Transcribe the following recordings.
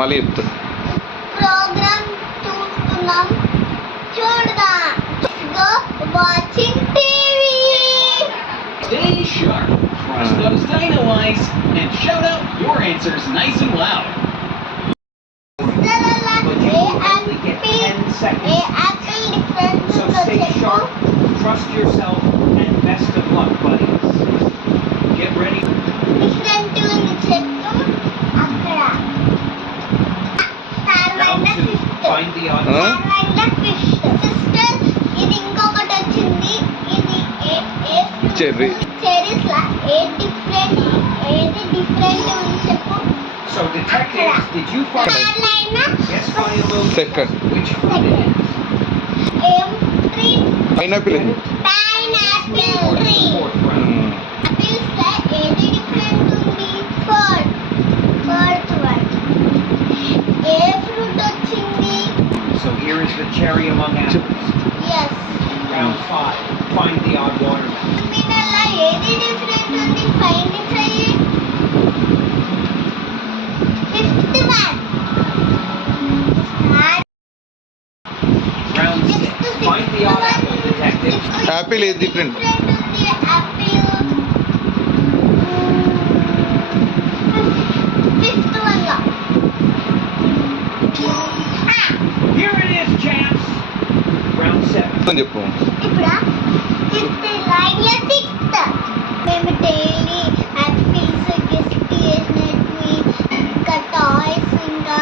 మళ్ళీ చెప్తాను. ప్రోగ్రామ్ చూస్తున్నాం, చూడదాం. Go watching TV. Stay sharp. Cross those dino eyes and shout out your answers nice and loud. But you will only get 10 seconds. So stay sharp, trust yourself, and best of luck, buddies. Get ready. Different ఉంది చెప్పు అక్కడ. Round 2. Find the odd sister ఇది ఇంకొకటి వచ్చింది. ఇది cherry. Cherries లా ఏది different ఉంది చెప్పు. So detectives, did you find yes, Philo? Second. Which fruit it is? Tree pineapple. Pineapple tree. Fourth round. Apples లా ఏది డిఫరెంట్ ఉంది? Fourth one. ఏ ఫ్రూట్ వచ్చింది? So here is the cherry among apples. yes. Round 5. Find the odd watermelon. దీనిలో ఏది different ఉంది? ఫైండ్ చెయ్యి. Fifth one. Round 6. Find the odd apple, detectives. Apple ఏది డిఫరెంట్? ఉంది ఆపిల్. ఫిఫ్త్ వన్ లో Here it is, champs. Round 7. చెప్పు. ఇప్పుడు fifth line లో సిక్స్త్. మేము డైలీ యాపిల్స్ గెస్ట్ చేసినవి, ఇంకా టాయ్స్, ఇంకా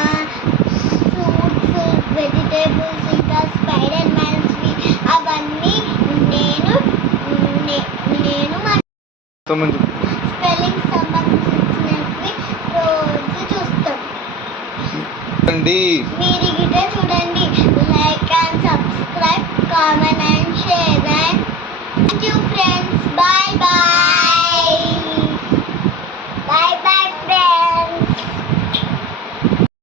ఫ్రూట్స్, వెజిటేబుల్స్, ఇంకా స్పైడర్ మ్యాన్స్వి అవన్నీ నేను మా స్పెల్లింగ్ సంబంధించినవి రోజు చూస్తాం. అండి మీరు గిట్టే చూడండి. Like and subscribe, comment and share. And thank you friends. Bye.